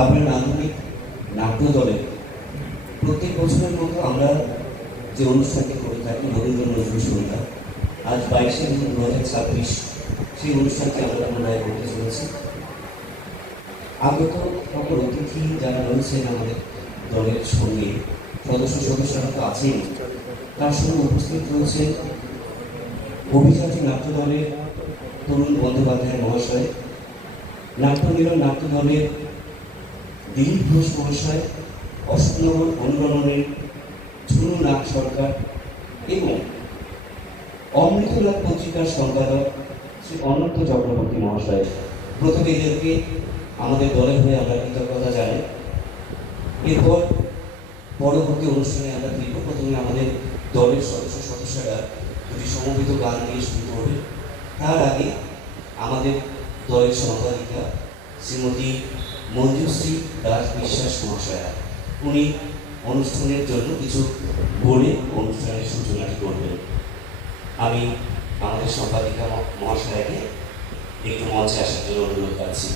হাবড়ার আধুনিক নাট্য দলে প্রত্যেক বছরের মতো আমরা যে অনুষ্ঠানটি করে থাকি রবীন্দ্র নজরুল সন্ধ্যা, আজ 22/জুন 2026 সেই অনুষ্ঠানটি আমরা পুনরায় করতে চলেছি। আগত সকল অতিথি যারা রয়েছেন আমাদের দলের সঙ্গে, সদস্যরা তো আছেন, তার সঙ্গে উপস্থিত রয়েছেন অভিযাত্রী নাট্য দলের তরুণ বন্দ্যোপাধ্যায় মহাশয়, নাট্যমিলন নাট্য দলের দিলীপ ঘোষ মহাশয়, অশোকনগর অনুরণনের ঝুনু নাগ সরকার এবং অমৃতলাভ পত্রিকার সম্পাদক শ্রী অনন্ত চক্রবর্তী মহাশয়। প্রথমে এদেরকে আমাদের দলের হয়ে আমরা কৃতজ্ঞতা জানাই। এরপর পরবর্তী অনুষ্ঠানে আমরা দেখব। প্রথমে আমাদের দলের সদস্যরা দুটি সমবেত গান দিয়ে শুরু করবে। তার আগে আমাদের দলের সম্পাদিকা শ্রীমতী মঞ্জুশ্রী দাস বিশ্বাস মহাশয়া, উনি অনুষ্ঠানের জন্য কিছু বলে অনুষ্ঠানের সূচনাটি করবেন। আমি আমাদের সম্পাদিকা মহাশয়াকে একটু মঞ্চে আসার জন্য অনুরোধ করছি।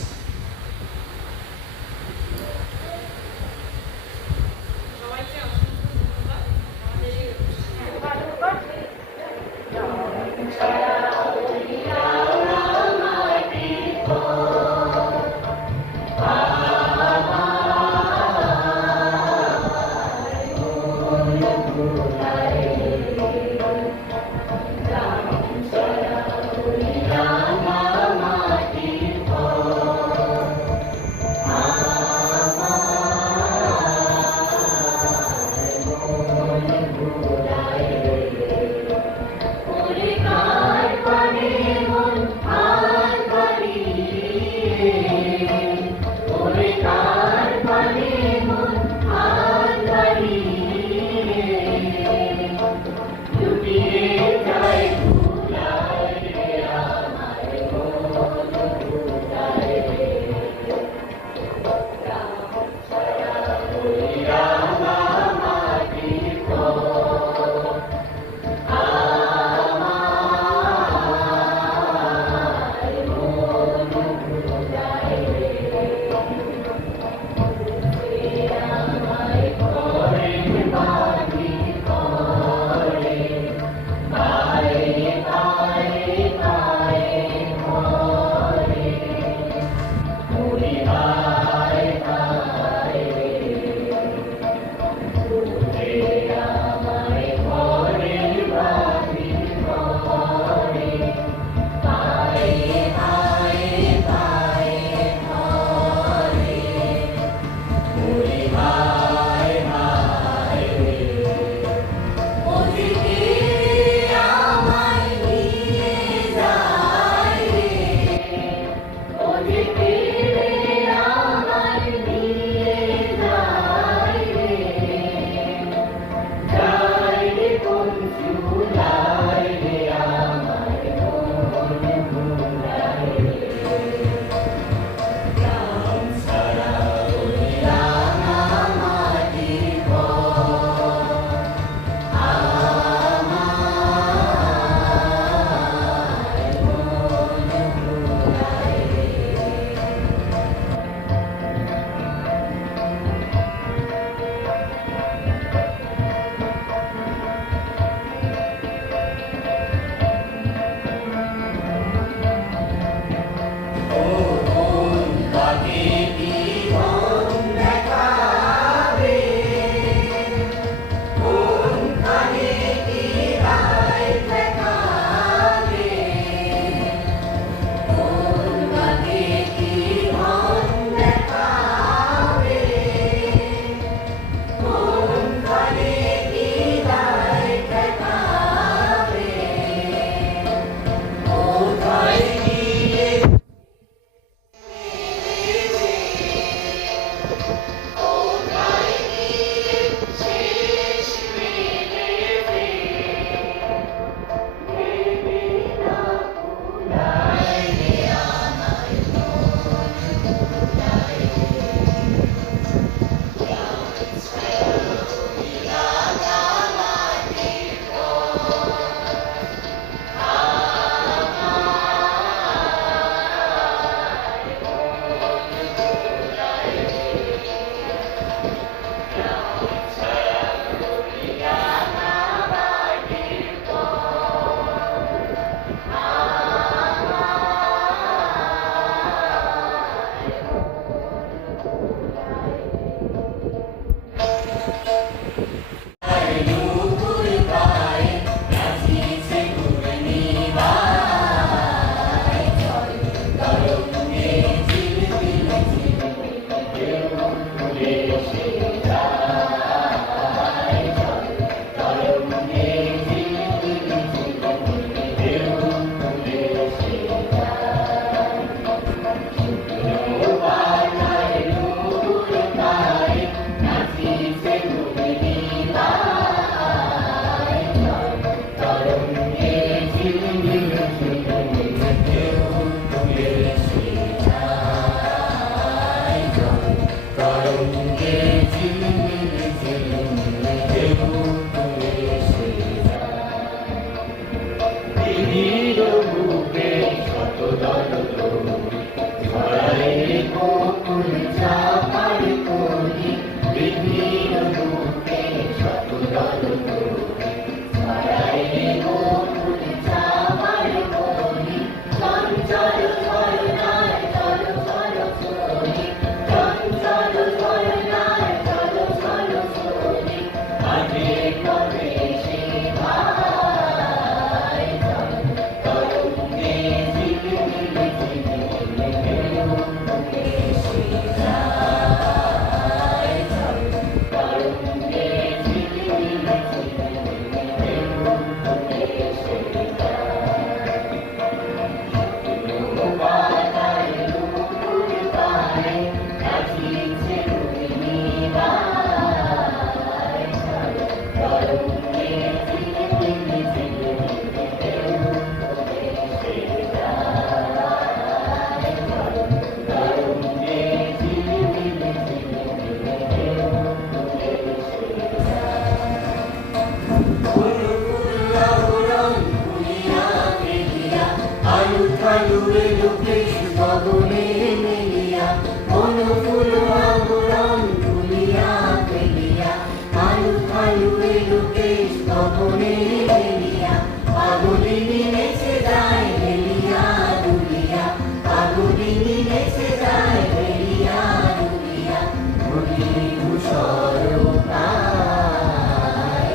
ঢালুয়ে লুকে তপনে বেলিয়া পাগলিনী নেচে যায় বেলিয়া দুলিয়া পাগলিনী নেচে যায় বেলিয়া দুলিয়া ধুলি ধূসর প্রায়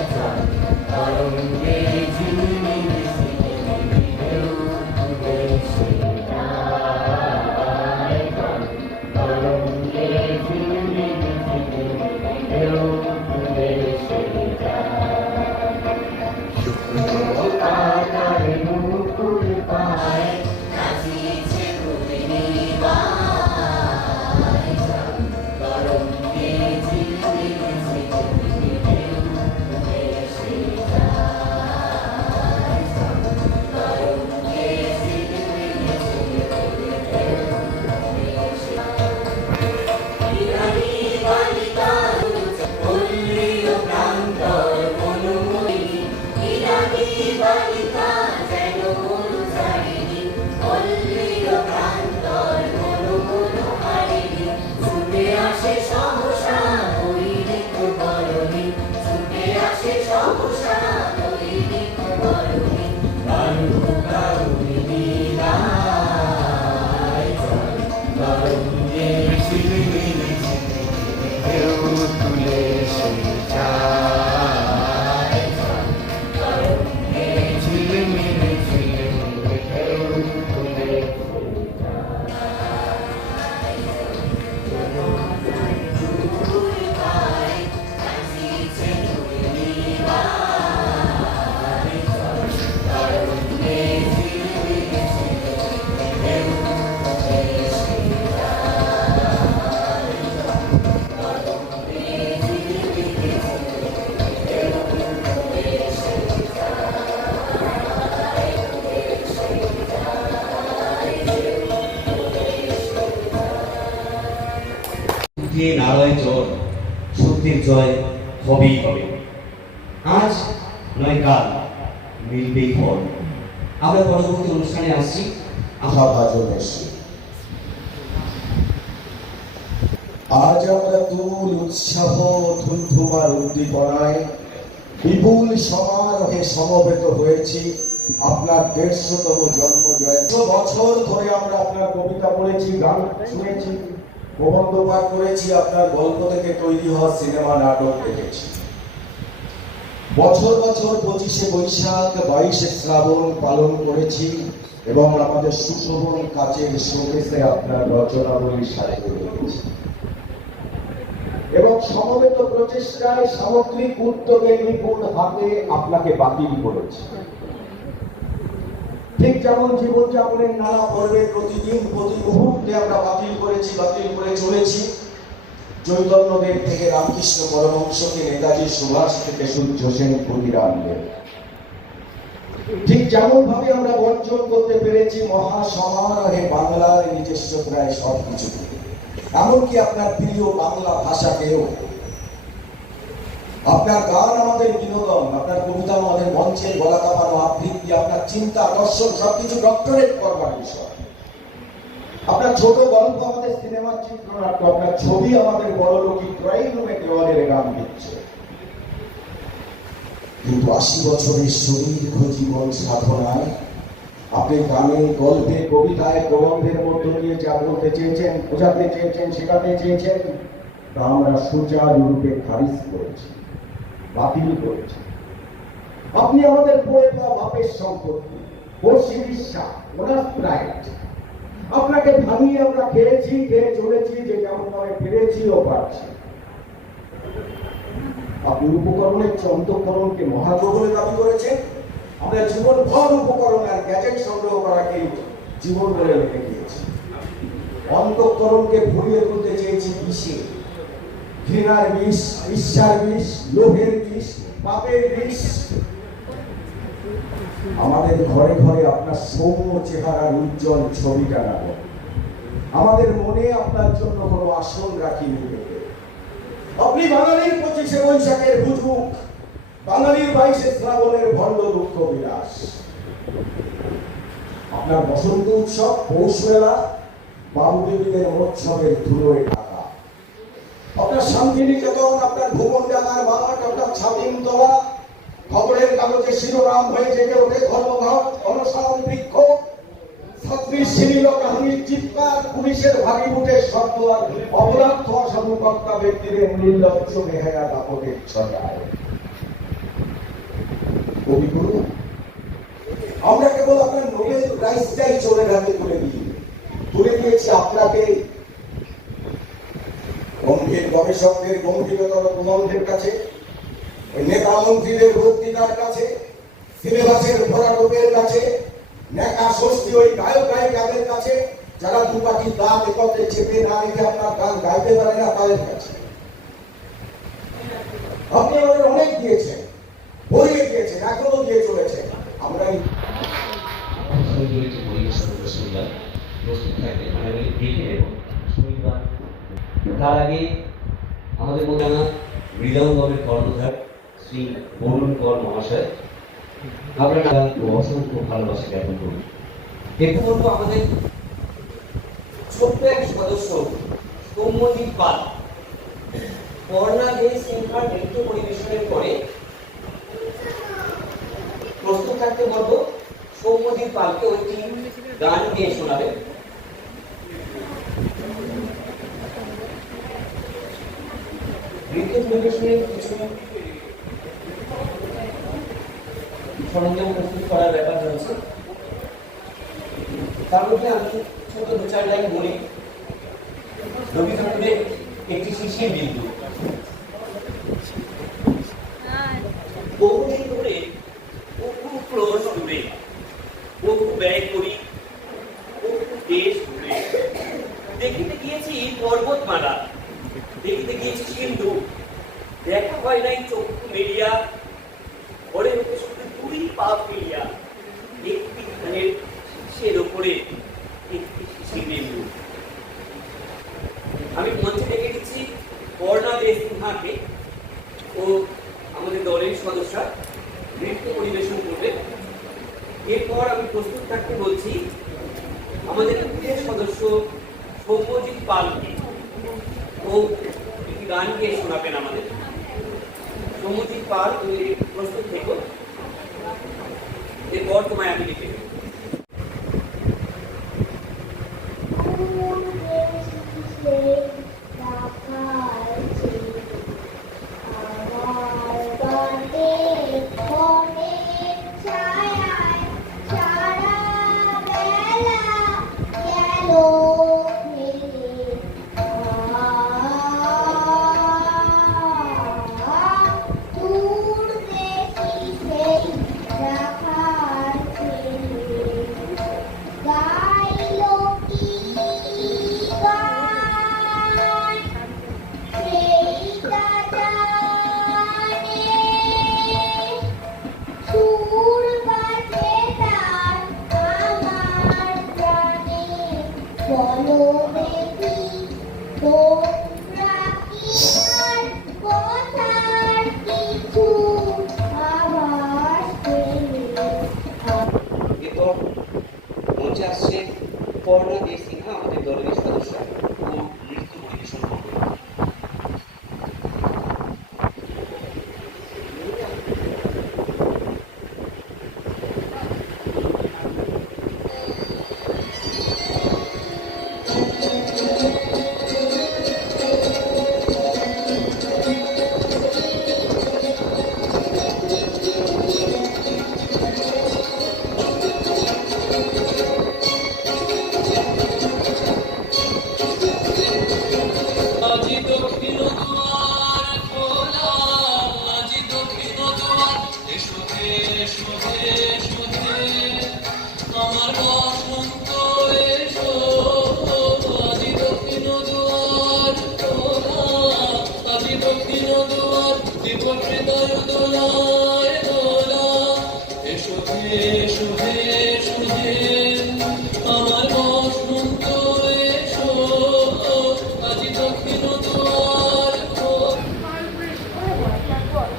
তরঙ্গে ঝিলমিল ঢেউ তুলে সে যায় তরঙ্গে ঝিলমিল ঢেউ তুলে সে যায় কাটার মুকুল পায় নাচিছে ঘূর্ণিবায় তরঙ্গে ঝিলমিল ঢেউ তুলে সে যায় তরঙ্গে ঝিলমিল ঢেউ তুলে সে বিরানী বালিকা পল্লীয় প্রান্তর বনময়ী বিরানী বালিকা যেন মরুচারিণী পল্লীয় প্রান্তর বনমনোহারিণী ছুটে আসে সহসা দৈনিক বরণী ছুটে আসে সহসা দৈনিক বরণী কারুণিনী রায় তরঙ্গে ঝিলমিল ঢেউ তুলে সে যায় তরঙ্গে ঝিলমিল ঢেউ তুলে ফুল পায় নাচিছে ঘূর্ণিবায় তরঙ্গে ঝিলমিল ঢেউ তুলে সে যে নারায় জয় সত্যের জয় হবেই হবে। আজ নয় কাল মিলবেই ফল। আমরা পরবর্তী অনুষ্ঠানে আসছি আশাভাজন এসে। আজ আমরা তুমুল উৎসাহ ধুমধুমার উদ্দীপনায় বিপুল সমারোহে সমবেত হয়েছি আপনার ১৫০তম জন্ম জয়ন্তী। বছর ধরে আমরা আপনার কবিতা পড়েছি, গান শুনেছি, প্রবন্ধ পাঠ করেছি, আপনার গল্প থেকে তৈরি হওয়া সিনেমা নাটক দেখেছি। বছর বছর ২৫শে বৈশাখ ২২শে শ্রাবণ পালন করেছি এবং আমাদের সুশোভন কাচের শোকেসে আপনার রচনাবলীর সাথে রেখেছি এবং সমবেত প্রচেষ্টায় সামগ্রিক উদ্যোগে নিপুণ হাতে আপনাকে বাতিল করেছি। ঠিক যেমন জীবনযাপনের নানা পর্বে প্রতিদিন প্রতি মুহূর্তে আমরা বাতিল করেছি, বাতিল করে চলেছি। চৈতন্যদেব থেকে রামকৃষ্ণ পরমহংসকে, নেতাজি সুভাষ থেকে সূর্য সেন ক্ষুদিরামদেব। ঠিক যেমন ভাবে আমরা বর্জন করতে পেরেছি মহাসমারোহে বাংলার নিজস্ব প্রায় সবকিছু, এমনকি আপনার প্রিয় বাংলা ভাষাকেও। আপনার গান আমাদের বিনোদন, আপনার কবিতা আমাদের মঞ্চের গলা কাঁপানো আবৃত্তি, আপনার চিন্তা দর্শন সবকিছু ডক্টরেট করবার বিষয়। আপনার ছোট গল্প আমাদের সিনেমার চিত্রনাট্য, আপনার ছবি আমাদের বড়লোকি ড্রয়িং রুমে দেওয়ালের গান দিচ্ছে। কিন্তু ৮০ বছরের সুদীর্ঘ জীবন সাধনায় আপনি গানে, গল্পে, কবিতায়, প্রবন্ধের মধ্য দিয়ে যা বলতে চেয়েছেন, বোঝাতে চেয়েছেন, শেখাতে চেয়েছেন, তা আমরা সুচারুরূপে খারিজ করেছি, বাতিল করেছি। আপনি আমাদের পড়ে পাওয়া বাপের সম্পত্তি, ওর চিকিৎসা, ওনার প্রাইড। আপনাকে ভাঙিয়ে আমরা খেয়েছি, খেয়ে চলেছি, যে যেমন ভাবে ফিরেছি ও পাচ্ছি। আপনি উপকরণের অন্তঃকরণকে মহাজ্ঞ বলে দাবি করেছেন। আমরা জীবনভর উপকরণ আর গ্যাজেট সংগ্রহ করাকে জীবন বলে রেখে দিয়েছি। অন্তঃকরণকে ভরিয়ে তুলতে চেয়েছি বিষে, ঘৃণার বিষ, ঈর্ষার বিষ, লোভের বিষ, পাপের বিষ। আমাদের ঘরে ঘরে আপনার সৌম্য চেহারার উজ্জ্বল ছবি টানাবো। আমাদের মনে আপনার জন্য কোনো আসন রাখিনি। আপনি বাঙালির ২৫শে বৈশাখের হুজুক, বাঙালির ২২শে শ্রাবণের ভণ্ড দুঃখ বিলাস। আপনার বসন্ত উৎসব, পৌষ মেলা, বামদেবীদের মহোৎসবের ধুলোয় ঢাকা। আপনার শান্তিনিকেতন, আপনার ভুবনডাঙ্গার মাঠ, আপনার ছাত্র শকুন্তলা, খবরের কাগজে শিরোনাম হয়ে জেগে ওঠে ধর্মঘট, অনশন, বিক্ষোভ, ছাত্রীর শিবির কাহিনীর চিৎকার, পুলিশের ভারী বুটের শব্দ আর অপরাধ অসাধুকর্তা ব্যক্তিদের নির্লজ্জ বেহায়া দাপটের ছটায়। কবিগুরু, আমরা কেবল আপনার নোবেল প্রাইজটাই চোরের হাতে তুলে দিয়েছি আপনাকে, গম্ভীর গবেষকদের গম্ভীরতর প্রবন্ধের কাছে, নেতা মন্ত্রীদের বক্তৃতার কাছে, সিলেবাসের ভরাটোপের কাছে, নেকা ষষ্ঠী ওই গায়ক গায়িকাদের কাছে, যারা দুপাটি দাঁত একত্রে চেপে না রেখে আপনার গান গাইতে পারে না তাদের কাছে। আপনি আমাদের অনেক দিয়েছেন, বইয়ে দিয়েছেন, এখনো দিয়ে চলেছেন। আমরা প্রস্তুত থাকবে, মানে দেখে নেব শনিবার। তার আগে আমাদের মধ্যে মৃদঙ্গমের কর্ণধার শ্রী বরুণ কর মহাশয়, আপনারা অসংখ্য ভালোবাসা জ্ঞাপন করুন। একটু বলবো, আমাদের ছোট্ট এক সদস্য সৌম্যজিৎ পাল বর্ণা দে সিনহার নৃত্য পরিবেশনের পরে প্রস্তুত থাকতে বলবো সৌম্যজিৎ পালকে ওই গান গিয়ে শোনাবেন। নৃত্য পরিবেশনের কিছু সরঞ্জাম প্রস্তুত করার ব্যাপার রয়েছে, তার মধ্যে আমি ছোট 2-4 লাইন বলি। রবি ঠাকুরের একটি শিশির বিন্দু। বহুদিন ধরে বহু ক্রোশ দূরে বহু ব্যয় করি বহু দেশ ঘুরে, দেখিতে গিয়েছি পর্বতমালা, দেখিতে গিয়েছি সিন্ধু, দেখা হয় নাই চক্ষু মেলিয়া, ঘরে হতে শুধু 2 পা ফেলিয়া, একটি ধানের শীষের ওপরে একটি শিশির বিন্দু। আমি মঞ্চে ডেকে দিচ্ছি বর্ণা দে সিনহাকে, ও আমাদের দলের সদস্য নৃত্য পরিবেশন করবে। এরপর আমি প্রস্তুত থাকতে বলছি আমাদের পূর্বের সদস্য সৌম্যজিৎ পালকে, ও একটি গান গিয়ে শোনাবেন আমাদের। সৌম্যজিৎ পাল, তুমি প্রস্তুত থেকো, এরপর তোমায় আমি লিখে দেবো। মঞ্চে আসছে বর্ণা দে সিনহা, আমাদের দলের সদস্য, ও নৃত্য পরিবেশন করবে।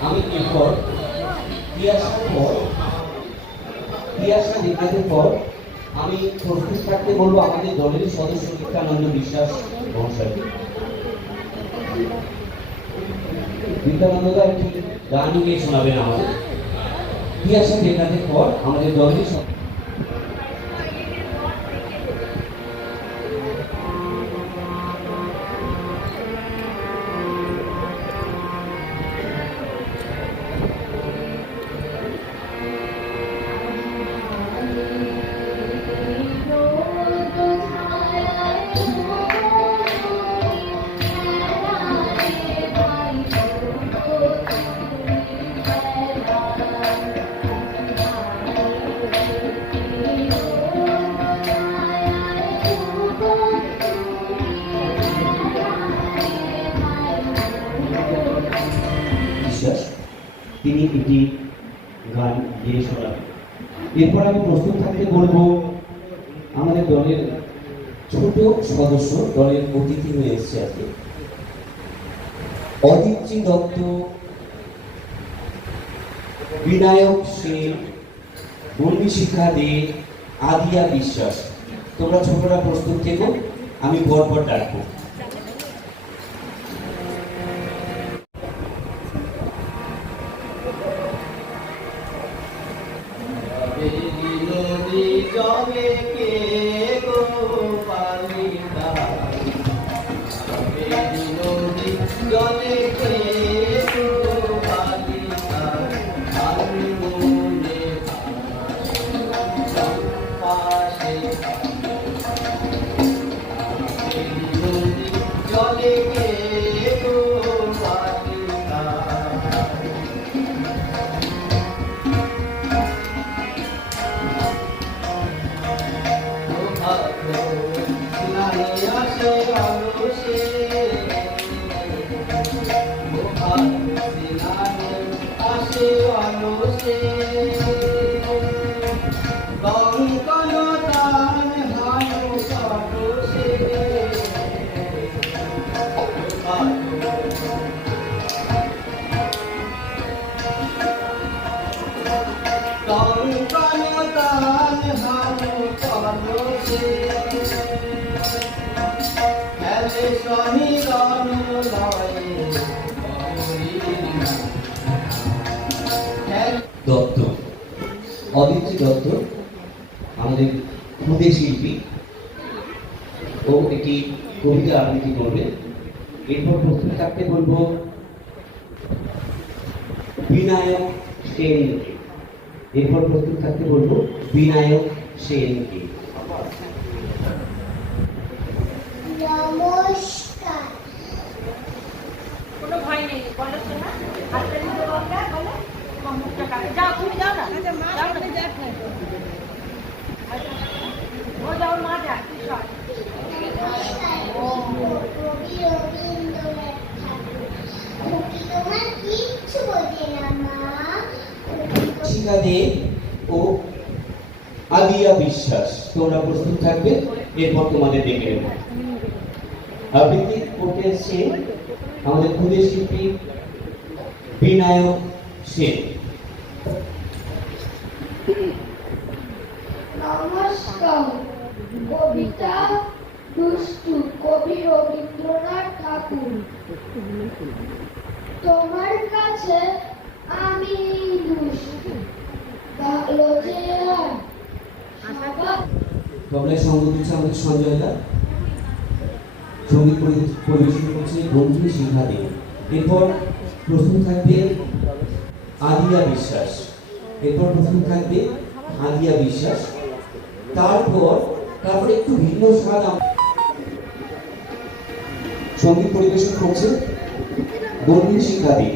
আমি এরপর তিয়াসা নির্বাচনের পর আমি প্রস্তুত থাকতে বলবো আমাদের দলের সদস্য নিত্যানন্দ বিশ্বাস মহাশয়কে। নিত্যানন্দদা একটি গান গিয়ে শোনাবেন আমাদের। তিয়াশা বেকারের পর আমাদের দলের বিশ্বাস তিনি একটি গান গিয়ে শোনাবেন। এরপর আমি প্রস্তুত থাকতে বলবো আমাদের দলের ছোট সদস্য, দলের অতিথি হয়ে এসেছে আজকে, অদিতি দত্ত, বিনায়ক সেন, বন্দি শিক্ষা দে, আদিয়া বিশ্বাস। তোমরা ছোটরা প্রস্তুত থেকো, আমি পরপর ডাকবো। নদী জলে কে গো পালিতা, নদী জলে কে গো পালিতা, আমি মনে পাশে নদী জলে কে গো পালিতা। দত্ত, অদিতি দত্ত আমাদের ক্ষুদে শিল্পী, ও একটি কবিতা আবৃত্তি করবে। এরপর প্রস্তুত থাকতে বলবো বিনায়ক সেনকে। এরপর প্রস্তুত থাকতে বলবো বিনায়ক সেনকে। নমস্কার। কোনো ভয় নেই, বলো শোনা। হাতটা নিতে বলবে, বলো তোমার মুখটা কাটে। যাও, তুমি যাও না। যাও না, যাক না। ও যাও, মা যাক, তুই সর। নমস্কার। কবি রবীন্দ্রনাথ ঠাকুর। কবি তোমার কিচ্ছু বোঝে না মা। শিক্ষা দে ও আদিয়া বিশ্বাস। তোমরা প্রস্তুত থাকবে, এরপর তোমাদের দেখে নেব। আবৃত্তি করতে এসছে আমাদের ক্ষুদে শিল্পী বিনায়ক সেন। নমস্কার। কবিতা দুষ্টু, কবি রবীন্দ্রনাথ ঠাকুর। তোমার কাছে আমি দুষ্টু, ভালো যে আর সবার তবলায় সঙ্গ দিচ্ছে আমাদের সঞ্জয় দা, সঙ্গীত পরিবেশন করছে বন্ধু শিক্ষা দে। এরপর প্রস্তুত থাকবে আদিয়া বিশ্বাস। এরপর প্রস্তুত থাকবে আদিয়া বিশ্বাস। তারপর একটু ভিন্ন স্বাদ সঙ্গীত পরিবেশন করছে বন্ধু শিক্ষা দে।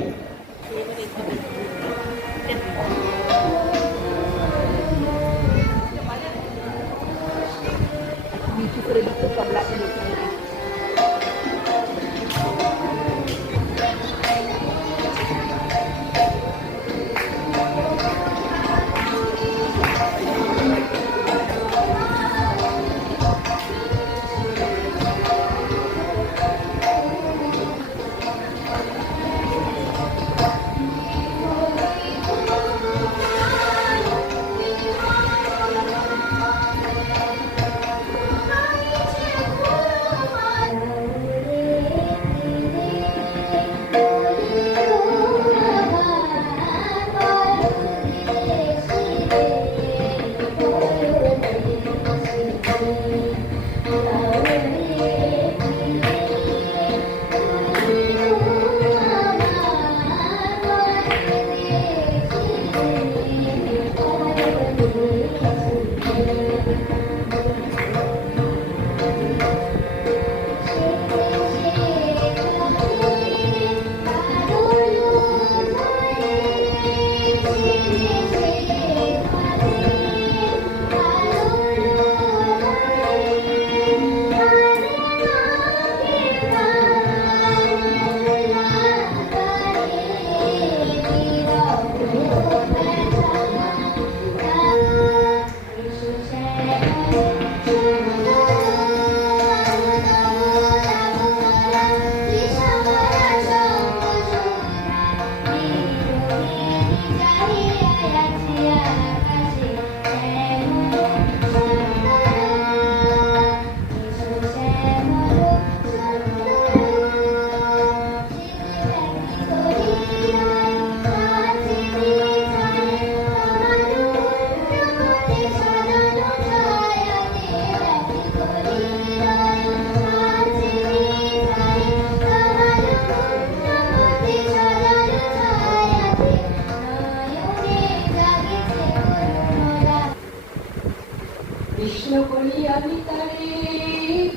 আমি তারে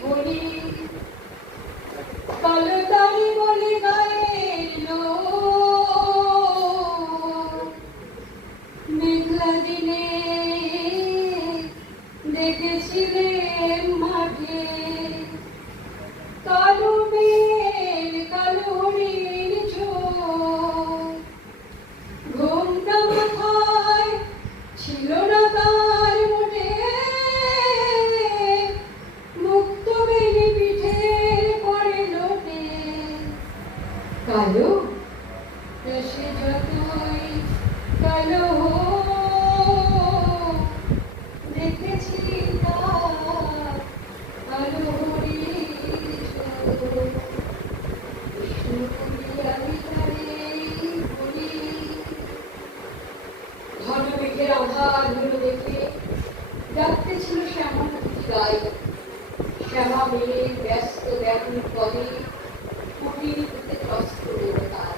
বলি কালো তারি বলে গায়ের লোক মেঘলা দিনে দেখেছিলেন মাঠে কালো মেঘ কালো হরিণ চোখ ঘোমটা মাথায় ছিল না তার মোটে মুক্ত বেনি পিঠের পরে লোটে কালো সে যতই কালো হোক, দেখেছি তার কালো হরিণ চোখ। আমি তারে বলি ঘন মেঘের আধার গুলো দেখে ডাকতে ছিল শ্যামা নদীর গায়ে শ্যামা মেয়ে ব্যস্ত ব্যাকুল পদে কুটির হতে ত্রস্ত দেবতার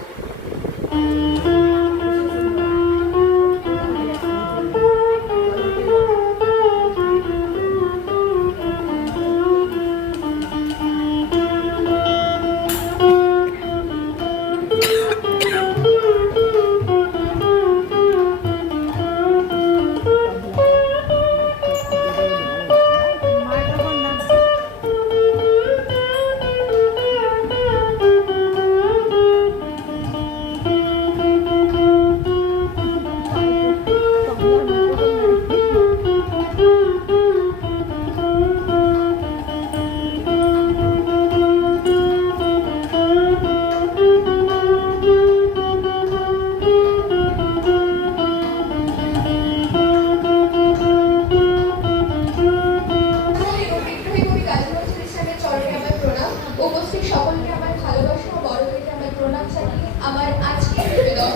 বিদ্রোহী কবি কাজী নজরুল ইসলামের চরণে আমার প্রণাম। উপস্থিত সকলকে আমার ভালোবাসা ও বড় হইতে আমার প্রণাম জানিয়ে আমার আজকের নিবেদন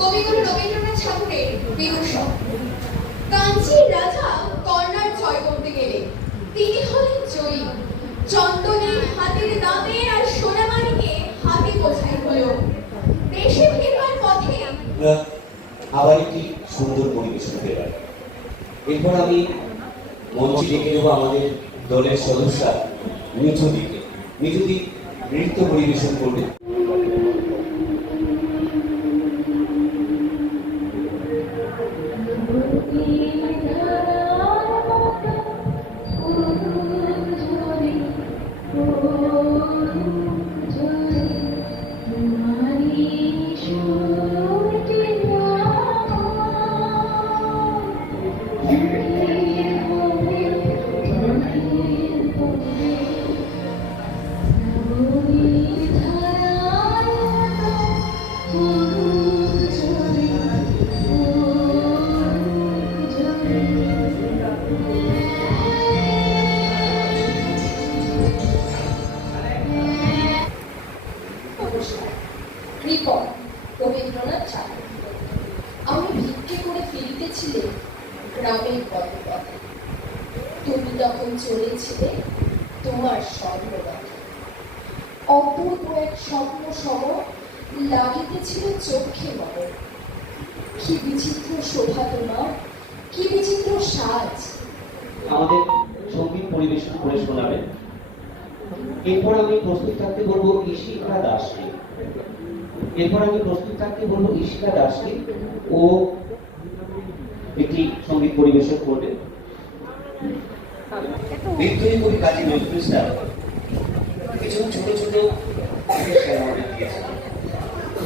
কবিগুরু রবীন্দ্রনাথ ঠাকুরের বিদূষণ। কাঞ্চীর রাজা কর্ণার জয় করতে গেলে তিনি হলেন জয়ী। চন্দনের হাতের দামে আর সোনামানিকে হাতে বোঝাই হলো। দেশে ফিরবার পথে আমরা আবার একটি সুন্দর পরিবেশন পেলাম। এরপর আমি মঞ্চে ডেকে নেবো আমাদের দলের সদস্য মিঠুদিকে। মিঠুদি নৃত্য পরিবেশন করবে। কৃপণ রবীন্দ্রনাথ ঠাকুর। আমি ভিক্ষে করে ফিরিতেছিলে গ্রামের পথে পথে, তুমি তখন চলেছিলে তোমার স্বর্ণপথে। অপূর্ব এক স্বপ্ন সম লাগিতেছিল চোখে মনে। কি বিচিত্র শোভা তোমার, কি বিচিত্র সাজ। আমাদের সঙ্গীত পরিবেশন করে শোনাবেন। এরপর আমি প্রস্তুত থাকতে বলবো ঈশিকা দাসকে। ও একটি সঙ্গীত পরিবেশন করবে। বিদ্রোহী কবি কাজী নজরুল ইসলাম কিছু ছোট ছোট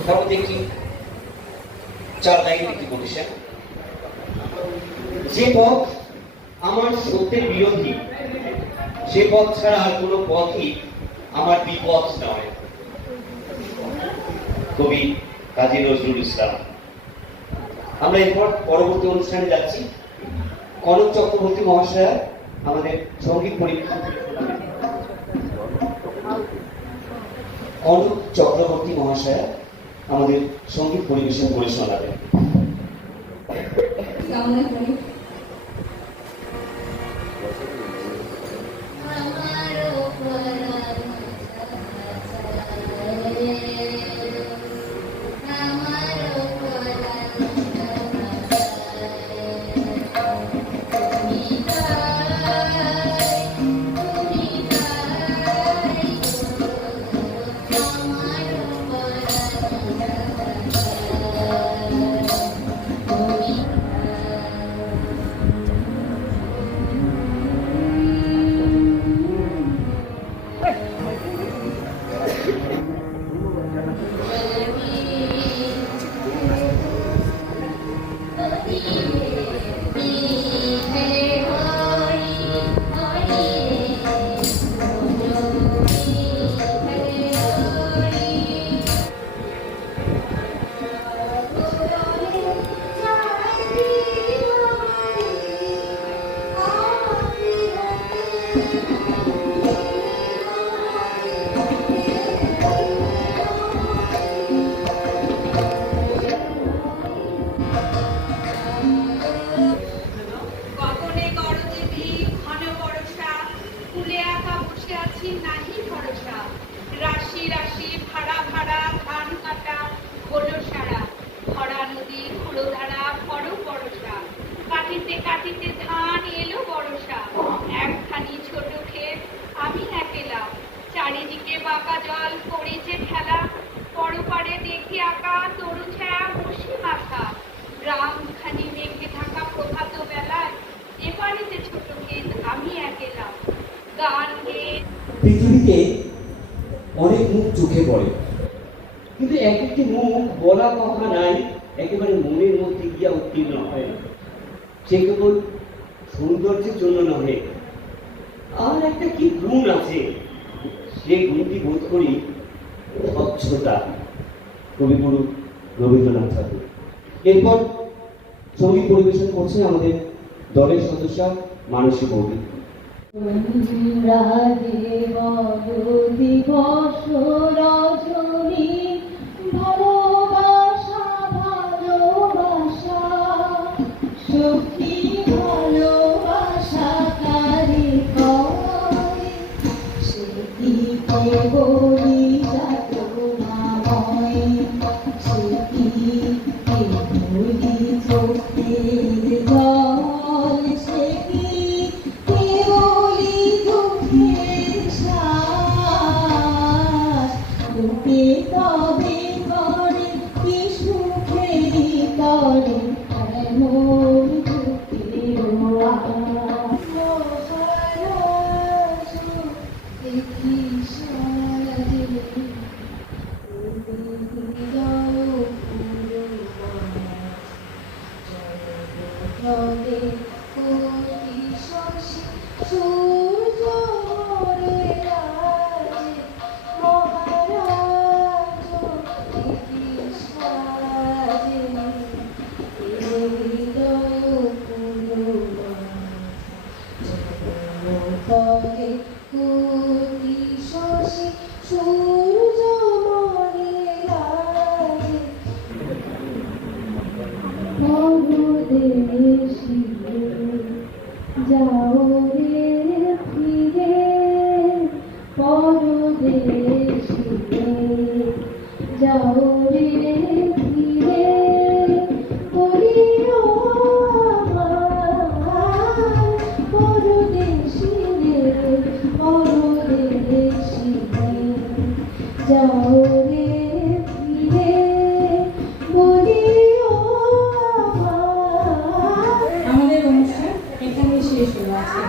তারপর দেখি 4 লাইন একটি কোটেশন। যে পথ আমার সত্যের বিরোধী, সে পথ ছাড়া আর কোনো পথই আমার বিপথ নয়। কবি কাজী নজরুল ইসলাম। আমরা এরপর পরবর্তী অনুষ্ঠানে যাচ্ছি। কনক চক্রবর্তী মহাশয়া আমাদের সঙ্গীত পরিবেশন করে শোনাবেন। আমার জলধারা ভরো বরসা, কাটিতে কাটিতে ধান এলো বরসা, একখানি ছোট ক্ষেত আমি একেলা, চারিদিকে বাঁকা জল পড়েছে খেলা, পরপারে দেখি আঁকা তরু ছায়া বসি মাথা, গ্রামখানি মেঘে থাকা প্রভাত বেলায়, এপারেতে ছোট ক্ষেত আমি একেলা, গান গেয়ে। পৃথিবীতে অনেক মুখ চোখে পড়ে, কিন্তু এক একটি মুখ বলা কথা নাই একেবারে মনের মধ্যে গিয়া উত্তীর্ণ হয় না। সে কেবল সৌন্দর্যের জন্য নহে, আর একটা কি গুণ আছে, সে গুণটি বোধ করি স্বচ্ছতা। কবিগুরু রবীন্দ্রনাথ ঠাকুর। এরপর সঙ্গীত পরিবেশন করছে আমাদের দলের সদস্য মানসী বৌদি। দিবস রজনী ভালোবাসা ভালোবাসা সখী ভালোবাসা কারে করে সে কি বলি যাতনাময় সে কি বলি চোখের জল সে কি কেবলি দুঃখের শ্বাস লোকে তবে করে কি সুখেরই তরে এমন দুঃখের দেখি সারে জলে কোটি শশী সূর্য মরে রাজে মহারাজ দেখি সাজে হৃদয় জলে কোটি শশী সূর্য মরে রাজে পরদেশি যাও রে ফিরে পরদেশি যাও রে ফিরে বলিও আমার পরদেশি রে পরদেশি যাও রে ফিরে বলিও আমাদের অনুষ্ঠান এখানেই শেষ হলো আজকে।